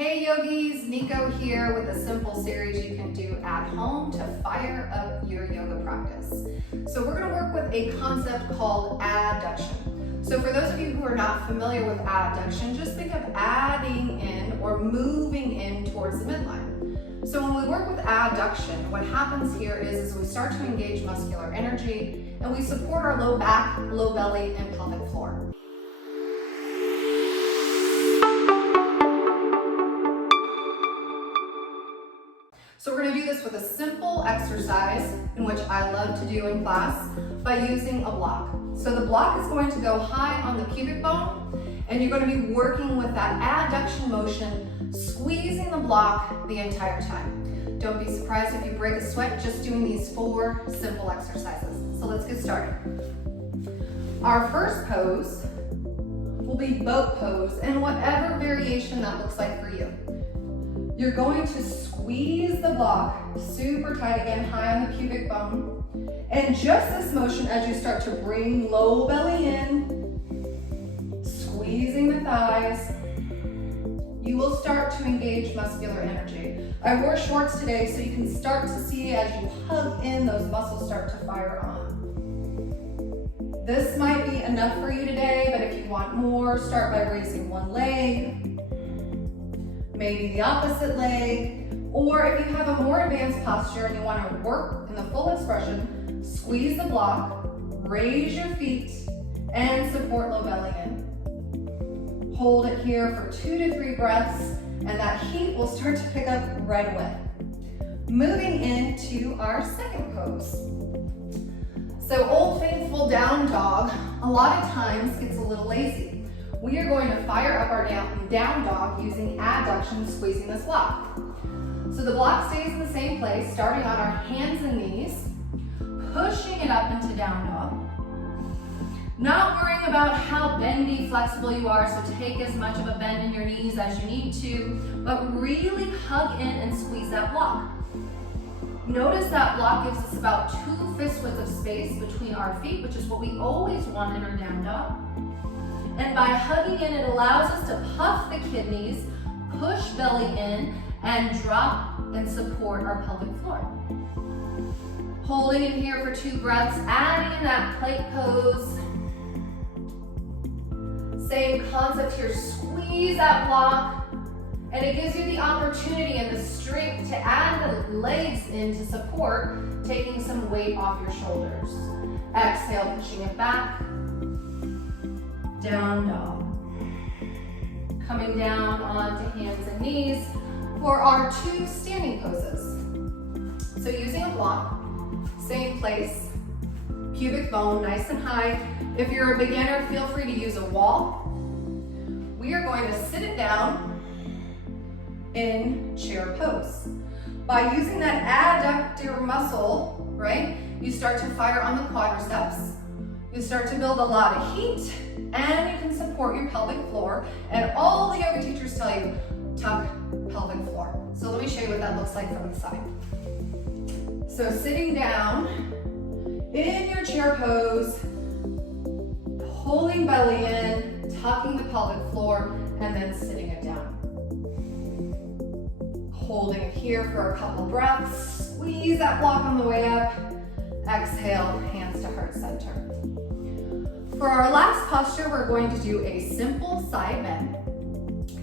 Hey yogis, Nico here with a simple series you can do at home to fire up your yoga practice. So we're gonna work with a concept called adduction. So for those of you who are not familiar with adduction, just think of adding in or moving in towards the midline. So when we work with adduction, what happens here is we start to engage muscular energy and we support our low back, low belly, and pelvic floor. So we're going to do this with a simple exercise in which I love to do in class by using a block. So the block is going to go high on the pubic bone and you're going to be working with that adduction motion, squeezing the block the entire time. Don't be surprised if you break a sweat just doing these 4 simple exercises. So let's get started. Our first pose will be boat pose and whatever variation that looks like for you. You're going to squeeze the block super tight again, high on the pubic bone. And just this motion as you start to bring low belly in, squeezing the thighs, you will start to engage muscular energy. I wore shorts today so you can start to see as you hug in, those muscles start to fire on. This might be enough for you today, but if you want more, start by raising one leg, maybe the opposite leg, or if you have a more advanced posture and you want to work in the full expression, squeeze the block, raise your feet, and support low belly in. Hold it here for 2 to 3 breaths, and that heat will start to pick up right away. Moving into our second pose. So Old Faithful down dog, a lot of times gets a little lazy. We are going to fire up our down dog using adduction, squeezing this block. So the block stays in the same place, starting on our hands and knees, pushing it up into down dog. Not worrying about how bendy, flexible you are, so take as much of a bend in your knees as you need to, but really hug in and squeeze that block. Notice that block gives us about 2 fist widths of space between our feet, which is what we always want in our down dog. And by hugging in, it allows us to puff the kidneys, push belly in, and drop and support our pelvic floor. Holding in here for 2 breaths, adding in that plank pose. Same concept here, squeeze that block, and it gives you the opportunity and the strength to add the legs in to support, taking some weight off your shoulders. Exhale, pushing it back. Down dog. Coming down onto hands and knees for our 2 standing poses. So using a block, same place, pubic bone nice and high. If you're a beginner, feel free to use a wall. We are going to sit it down in chair pose. By using that adductor muscle, right, you start to fire on the quadriceps. You start to build a lot of heat, and you can support your pelvic floor. And all the yoga teachers tell you, tuck pelvic floor. So let me show you what that looks like from the side. So sitting down in your chair pose, pulling belly in, tucking the pelvic floor, and then sitting it down. Holding it here for a couple breaths. Squeeze that block on the way up. Exhale, hands to heart center. For our last posture, we're going to do a simple side bend.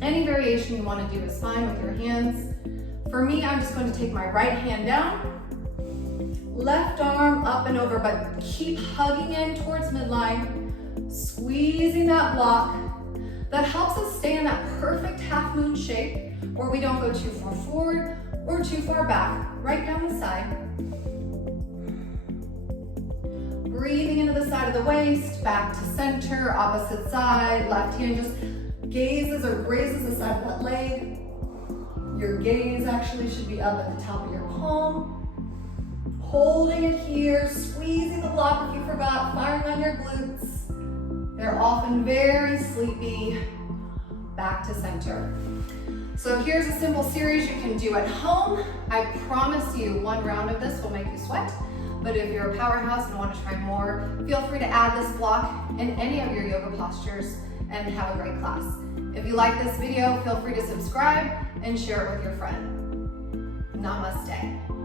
Any variation you want to do is fine with your hands. For me, I'm just going to take my right hand down, left arm up and over, but keep hugging in towards midline, squeezing that block. That helps us stay in that perfect half moon shape where we don't go too far forward or too far back, right down the side. Breathing into the side of the waist, back to center, opposite side, left hand just gazes or grazes the side of that leg. Your gaze actually should be up at the top of your palm. Holding it here, squeezing the block if you forgot, firing on your glutes. They're often very sleepy. Back to center. So here's a simple series you can do at home. I promise you 1 round of this will make you sweat. But if you're a powerhouse and want to try more, feel free to add this block in any of your yoga postures and have a great class. If you like this video, feel free to subscribe and share it with your friend. Namaste.